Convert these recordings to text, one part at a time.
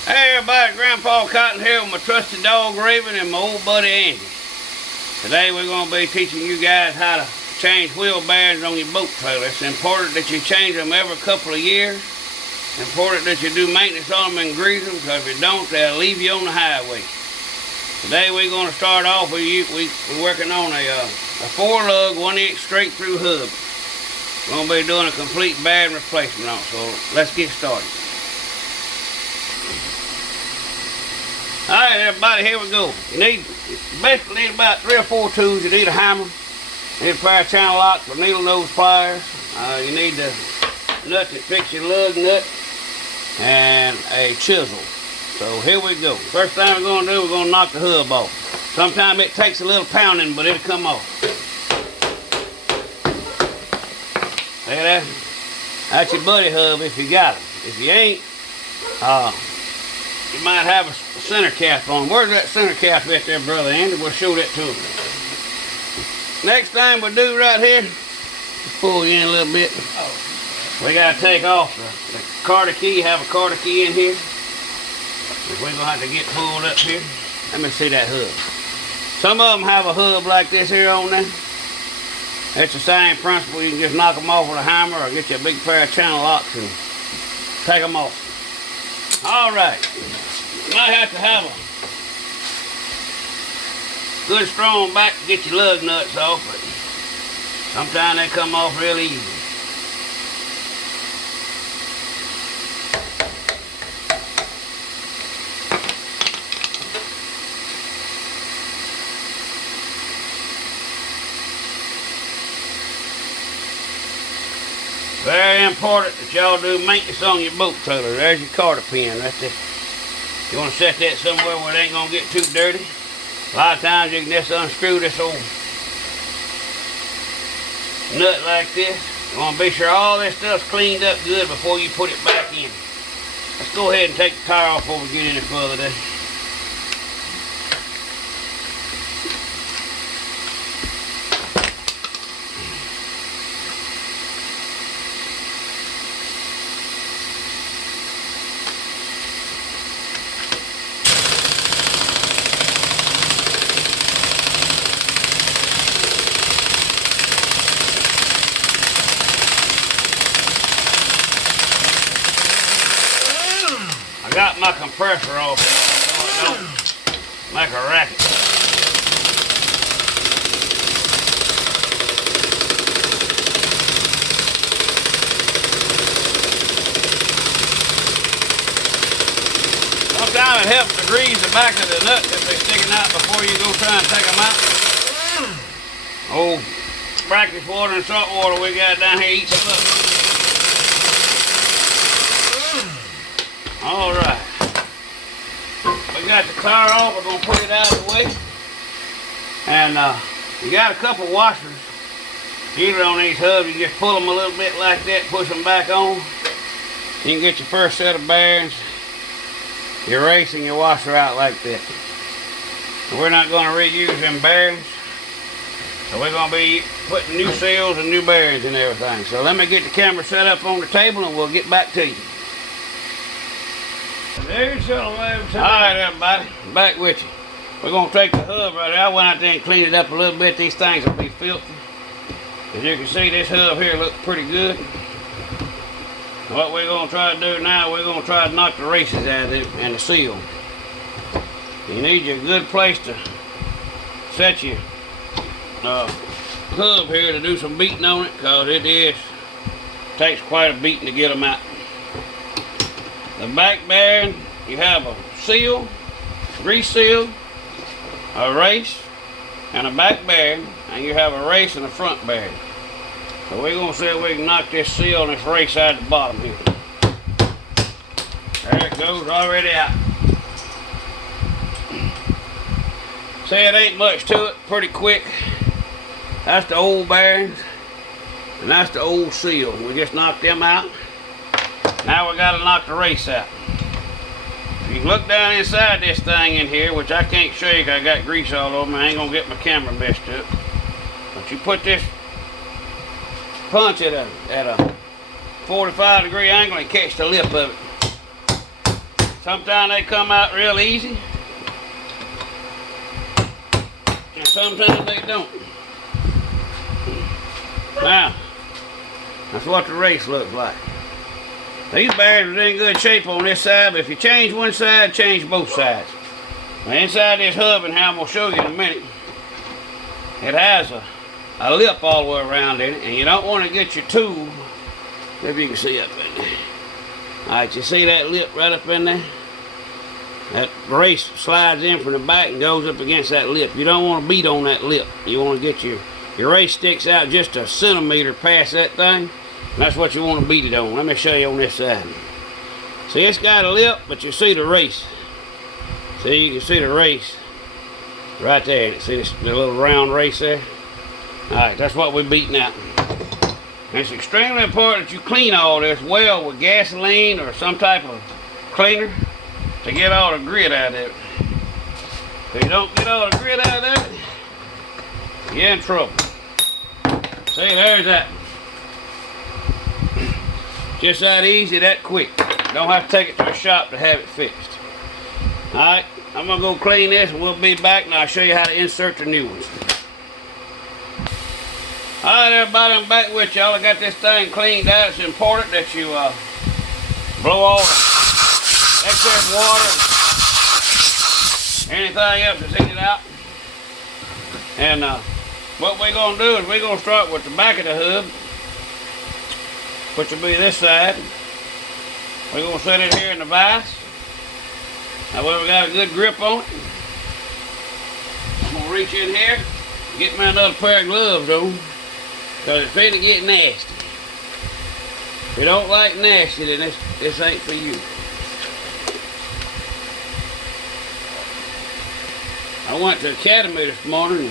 Hey everybody, Grandpa Cotton here with my trusty dog Raven and my old buddy Andy. Today we're going to be teaching you guys how to change wheel bearings on your boat trailer. It's important that you change them every couple of years. It's important that you do maintenance on them and grease them, because if you don't, they'll leave you on the highway. Today we're going to start off with we're working on a 4-lug 1-inch straight through hub. We're going to be doing a complete bearing replacement on it, so let's get started. Alright everybody, here we go. You basically need about 3 or 4 tools. You need a hammer, you need a pair of channel locks with needle nose pliers, you need the nut that fits your lug nut, and a chisel. So here we go. First thing we're going to do, we're going to knock the hub off. Sometimes it takes a little pounding, but it'll come off. See that? That's your buddy hub if you got it. If you ain't, you might have a center cap on. Where's that center cap at there, Brother Andy? We'll show that to him. Next thing we'll do right here, pull you in a little bit. We got to take off the carter key. You have a carter key in here. We're going to have to get pulled up here. Let me see that hub. Some of them have a hub like this here on there. It's the same principle. You can just knock them off with a hammer or get you a big pair of channel locks and take them off. Alright. You might have to have a good strong back to get your lug nuts off, but sometimes they come off real easy. Very important that y'all do maintenance on your boat trailer. There's your carter pin right there. You want to set that somewhere where it ain't going to get too dirty. A lot of times you can just unscrew this old nut like this. You want to be sure all this stuff's cleaned up good before you put it back in. Let's go ahead and take the tire off before we get any further there. I got my compressor off so it don't make a racket. Sometimes it helps to grease the back of the nuts if they're sticking out before you go try and take them out. Old brackish water and salt water we got down here eats them up. Alright, we got the tire off. We're going to put it out of the way. And you got a couple washers. Usually on these hubs, you just pull them a little bit like that, push them back on. You can get your first set of bearings. You're racing your washer out like that. And we're not going to reuse them bearings. So we're going to be putting new seals and new bearings and everything. So let me get the camera set up on the table and we'll get back to you. Alright everybody, back with you. We're going to take the hub right there. I went out there and cleaned it up a little bit. These things will be filthy. As you can see, this hub here looks pretty good. What we're going to try to do now, we're going to try to knock the races out of it and the seal. You need a good place to set your hub here to do some beating on it, because it takes quite a beating to get them out. The back bearing, you have a seal, grease seal, a race, and a back bearing, and you have a race and a front bearing. So we're going to see if we can knock this seal and this race out of the bottom here. There it goes, already out. See, it ain't much to it, pretty quick. That's the old bearings, and that's the old seal. We just knocked them out. Now we got to knock the race out. You can look down inside this thing in here, which I can't show you because I got grease all over me. I ain't going to get my camera messed up. But you put this punch at a 45-degree angle and catch the lip of it. Sometimes they come out real easy, and sometimes they don't. Now, that's what the race looks like. These bearings are in good shape on this side, but if you change one side, change both sides. Now, inside this hub, and how I'm going to show you in a minute, it has a lip all the way around in it, and you don't want to get your tool, if you can see up in there. Alright, you see that lip right up in there? That race slides in from the back and goes up against that lip. You don't want to beat on that lip. You want to get your race sticks out just a centimeter past that thing. That's what you want to beat it on. Let me show you on this side. See, it's got a lip, but you see the race. See, you can see the race right there. See this, the little round race there? Alright, that's what we're beating out. And it's extremely important that you clean all this well with gasoline or some type of cleaner to get all the grit out of it. If you don't get all the grit out of it, you're in trouble. See, there's that. Just that easy, that quick. Don't have to take it to a shop to have it fixed. Alright, I'm going to go clean this and we'll be back and I'll show you how to insert the new ones. Alright everybody, I'm back with y'all. I got this thing cleaned out. It's important that you blow all the excess water, anything else that's in it out. And what we're going to do is we're going to start with the back of the hub, which will be this side. We're going to set it here in the vise. Now we got a good grip on it. I'm going to reach in here and get me another pair of gloves on, because it's finna get nasty. If you don't like nasty, then this ain't for you. I went to the academy this morning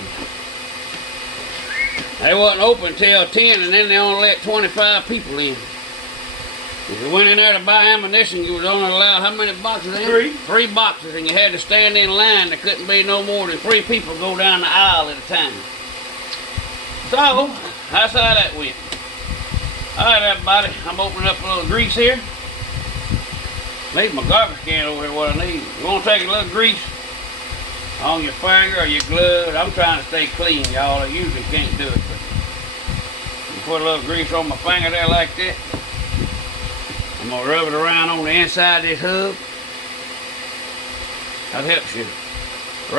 and they wasn't open till 10, and then they only let 25 people in. If you went in there to buy ammunition, you was only allowed how many boxes in? 3. 3 boxes, and you had to stand in line. There couldn't be no more than 3 people go down the aisle at a time. So, that's how that went. Alright everybody, I'm opening up a little grease here. Leave my garbage can over here, what I need. You want to take a little grease on your finger or your glove. I'm trying to stay clean, y'all. I usually can't do it, but you put a little grease on my finger there like that. I'm going to rub it around on the inside of this hub. That helps your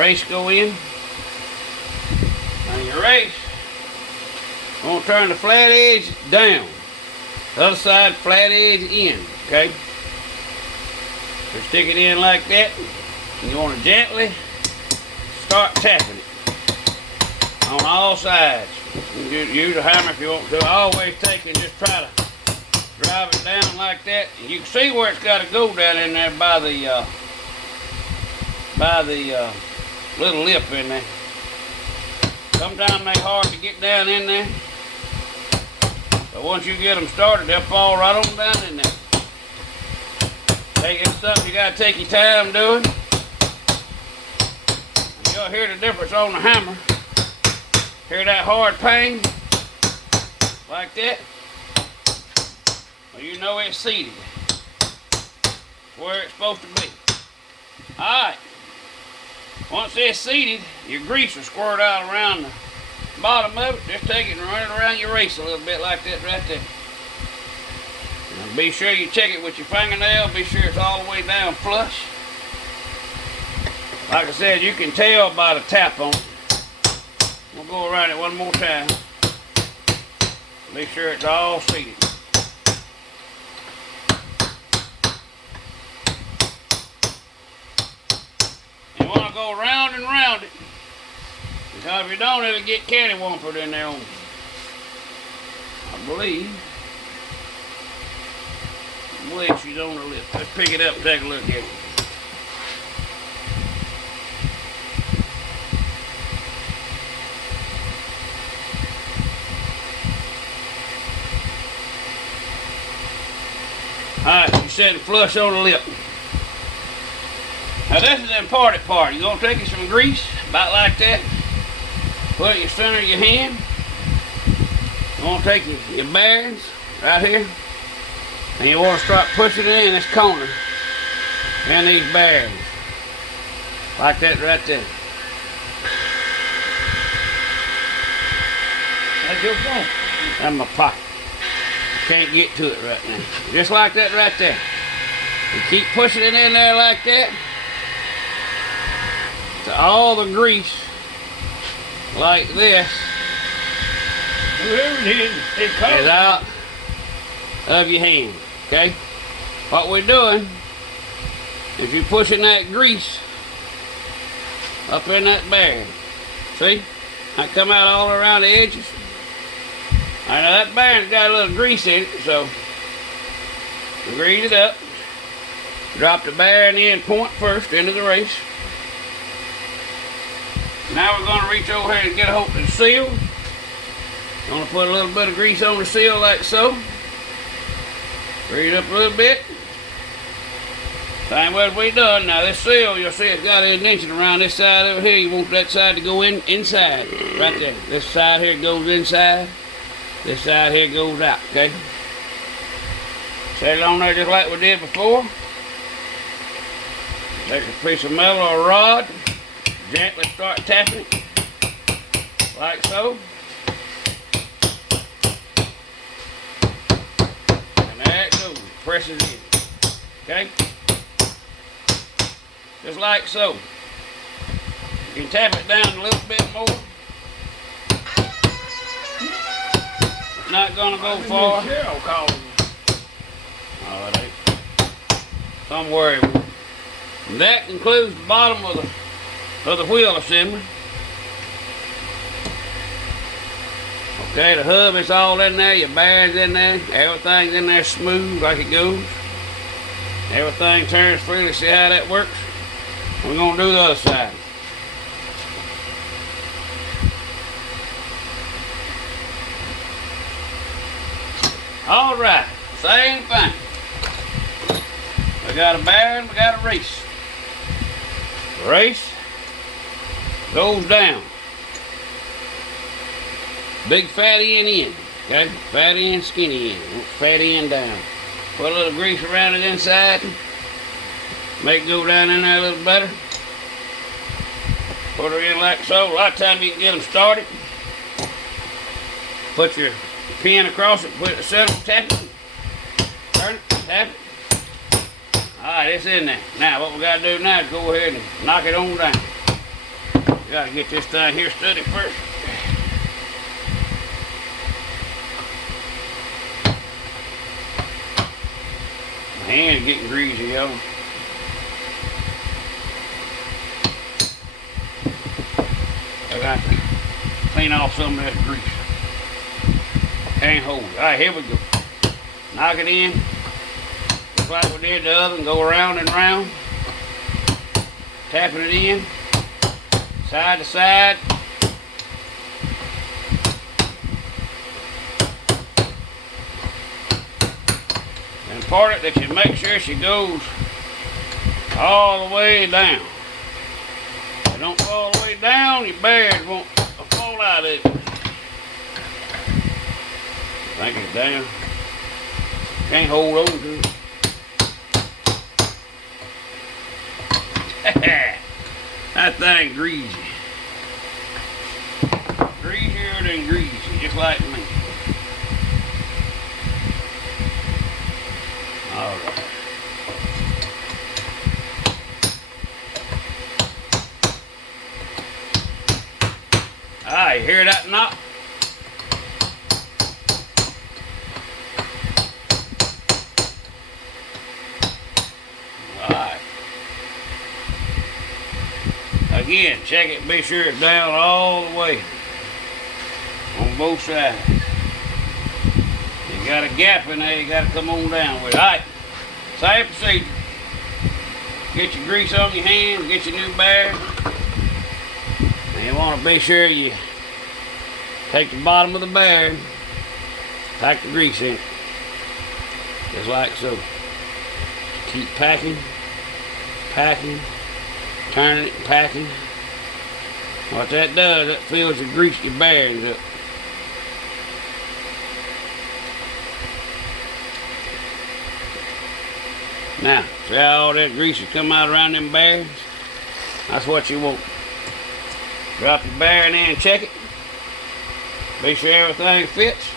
race go in. Now your race, I'm going to turn the flat edge down. The other side, flat edge in, okay? So stick it in like that. And you want to gently start tapping it on all sides. You can use a hammer if you want to. I always take and just try to drive it down like that. And you can see where it's got to go down in there by the little lip in there. Sometimes they're hard to get down in there, but once you get them started, they'll fall right on down in there. It's something you got to take your time doing. You'll hear the difference on the hammer. Hear that hard pain? Like that? Well, you know it's seated. It's where it's supposed to be. Alright. Once it's seated, your grease will squirt out around the bottom of it. Just take it and run it around your race a little bit like that right there. Now be sure you check it with your fingernail. Be sure it's all the way down flush. Like I said, you can tell by the tap on it. We'll go around it one more time. Be sure it's all seated. You want to go round and round it. Because if you don't, it'll get cattywampus in there on it. I believe she's on the lip. Let's pick it up and take a look at it. Alright, you set it flush on the lip. Now this is the important part. You're going to take you some grease, about like that. Put it in the center of your hand. You're going to take your bearings right here. And you want to start pushing it in this corner. in these bearings. Like that right there. That's your phone. That's my pocket. Can't get to it right now. Just like that right there. You keep pushing it in there like that. So all the grease, like this, Whoever it is is out of your hand. Okay? What we're doing is you're pushing that grease up in that bearing. See? I come out all around the edges. I know that bearing's got a little grease in it, so grease it up. Drop the bearing in point first into the race. Now we're going to reach over here and get a hold of the seal. Going to put a little bit of grease on the seal like so. Grease it up a little bit. Same way as we done. Now this seal, you'll see it's got an indentation around this side over here. You want that side to go inside, right there. This side here goes inside. This side here goes out, okay? Set it on there just like we did before. Take a piece of metal or a rod, gently start tapping it, like so. And there it goes, presses in, okay? Just like so. You can tap it down a little bit more. It's not gonna go far. Oh, it ain't. Don't worry. And that concludes the bottom of the wheel assembly. Okay, the hub is all in there, your bearings in there, everything's in there smooth like it goes. Everything turns freely. See how that works? We're gonna do the other side. All right, same thing. We got a bearing, we got a race. The race goes down. Big fatty end in, okay? Fatty end, skinny end. Fatty end down. Put a little grease around it inside. Make it go down in there a little better. Put her in like so. A lot of times you can get them started. Put your pin across it, put it settle, tap it. Turn it, tap it. Alright, it's in there. Now what we gotta do now is go ahead and knock it on down. We gotta get this thing here steady first. My hand is getting greasy, y'all. I got to clean off some of that grease. Can't hold it. Alright, here we go. Knock it in. Just like we did the other one. Go around and round. Tapping it in. Side to side. And important that you make sure she goes all the way down. If it don't go all the way down, your bearings won't fall out of it. Think it's down. Can't hold on to it. That thing greasy. Greasier than greasy, just like me. Alright. Alright, you hear that knock? Alright. Again, check it, be sure it's down all the way. On both sides. You got a gap in there, you got to come on down with it. Alright, same procedure. Get your grease on your hands, get your new bearing. And you want to be sure you take the bottom of the bearing, pack the grease in it. Just like so. Keep packing, packing, turning it, packing. What that does, that fills your grease, your bearings up. Now, see how all that grease has come out around them bearings? That's what you want. Drop your bearing in and check it. Be sure everything fits.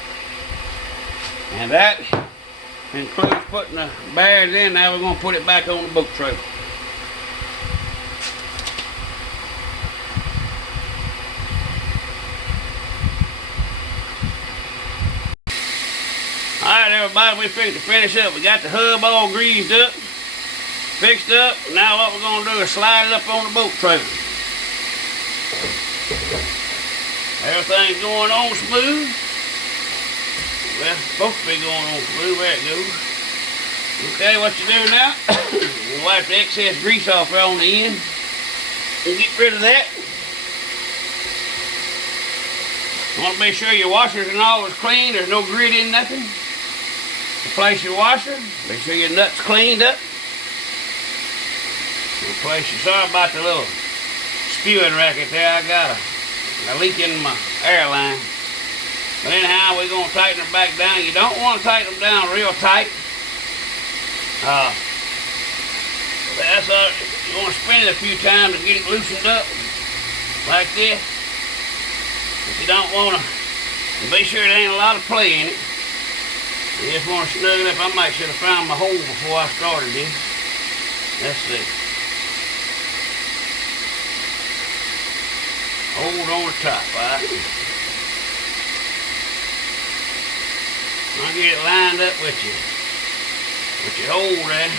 And that includes putting the bearings in. Now we're going to put it back on the boat trailer. Alright everybody, we fixed to finish up. We got the hub all greased up, fixed up. Now what we're going to do is slide it up on the boat trailer. Everything's going on smooth. Well, it's supposed to be going on smooth. There it goes. Okay, what you do now, you wipe the excess grease off there on the end and get rid of that. You want to be sure your washers and all is clean. There's no grit in nothing. Replace your washer. Make sure your nut's cleaned up. Replace your, sorry about the little spewing racket there. I got a leak in my air line. But anyhow, we're going to tighten them back down. You don't want to tighten them down real tight. That's you want to spin it a few times to get it loosened up. Like this. But you don't want to, be sure there ain't a lot of play in it. You just want to snug it up. I might should have found my hole before I started this. Let's see. Hold on the top, alright? I'll get it lined up with your hole there.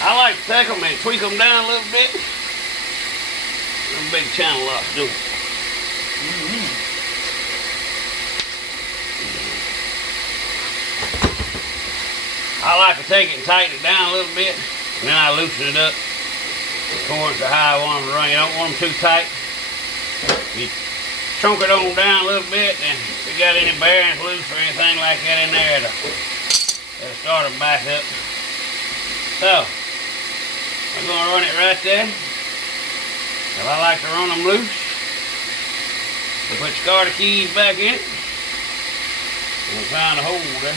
I like to take them and tweak them down a little bit. Them big channel locks do it. I like to take it and tighten it down a little bit, and then I loosen it up towards the how I want them to run. You don't want them too tight. You chunk it on down a little bit, and if you got any bearings loose or anything like that in there, it'll start them back up. So, I'm going to run it right there. If I like to run them loose, you put your starter keys back in it, and find a hole there.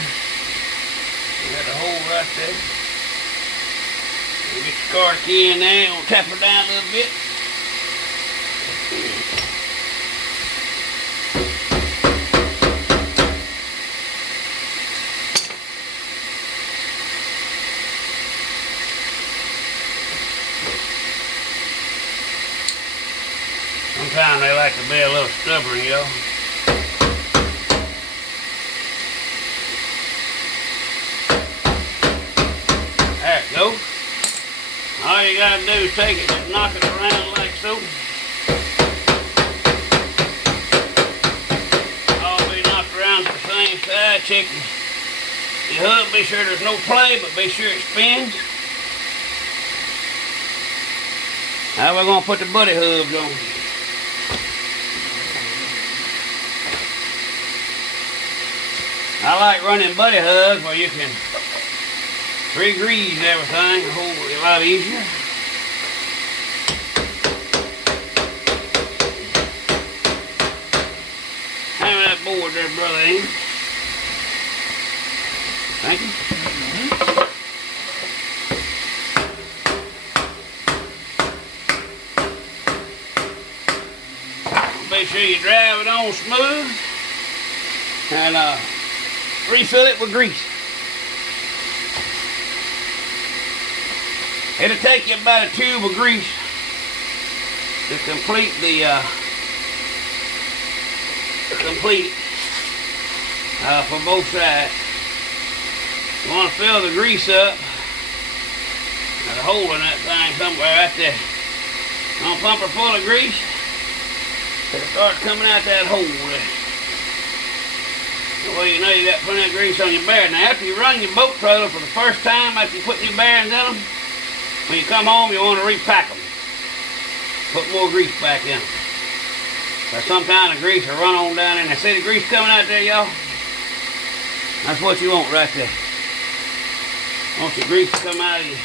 You got the hole right there. You get your car key in there, and tap it down a little bit. Sometimes they like to be a little stubborn, yo. There it goes. All you gotta do is take it and knock it around like so. All be knocked around to the same side. Check your hub, be sure there's no play, but be sure it spins. Now we're gonna put the buddy hubs on. I like running buddy hubs where you can re-grease everything, hold it a lot easier. Have that board there, brother Ian. Thank you. Make sure you drive it on smooth and refill it with grease. It'll take you about a tube of grease to complete it for both sides. You want to fill the grease up. There's a hole in that thing somewhere right there. You want to pump her full of grease. It'll start coming out that hole there. That way you know you got plenty of grease on your bearing. Now after you run your boat trailer for the first time, after you put new bearings in them, when you come home you want to repack them. Put more grease back in them. But sometimes the grease will run on down in there. See the grease coming out there, y'all? That's what you want right there. Want your grease to come out of your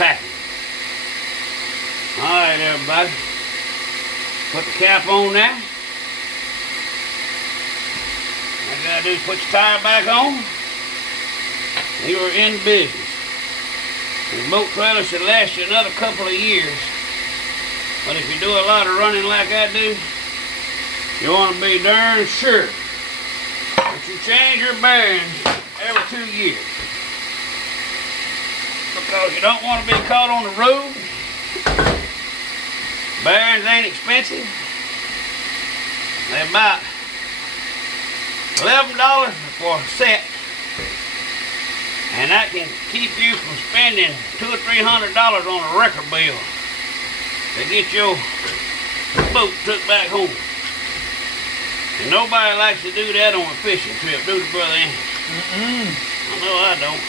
packing. Alright everybody. Put the cap on there. All you gotta do is put your tire back on. You are in business. The boat trailer should last you another couple of years. But if you do a lot of running like I do, you want to be darn sure that you change your bearings every 2 years. Because you don't want to be caught on the road. Bearings ain't expensive. They're about $11 for a set. And that can keep you from spending $200 or $300 on a record bill to get your boat took back home. And nobody likes to do that on a fishing trip, do they, Brother Andy? I know I don't.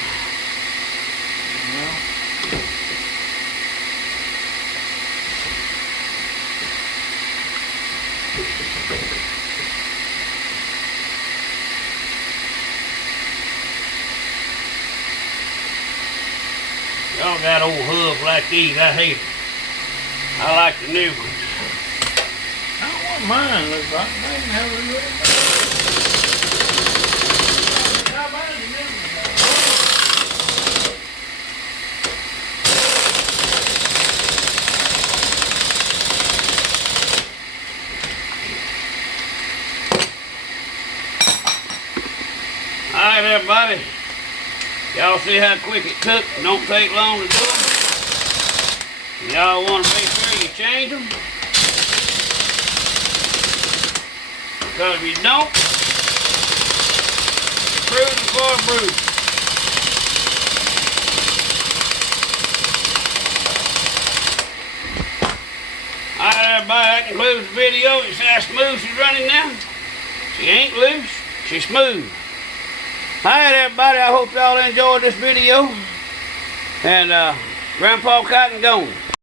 Y'all got old hubs like these, I hate them. I like the new ones. I don't want mine look like. They can have a little bit. How about the new All right, everybody. Y'all see how quick it took? Don't take long to do them. Y'all want to make sure you change them. Because if you don't, you're cruising for a bruise. All right, everybody, that concludes the video. You see how smooth she's running now? She ain't loose, she's smooth. Alright everybody, I hope y'all enjoyed this video. And Grandpa Cotton gone.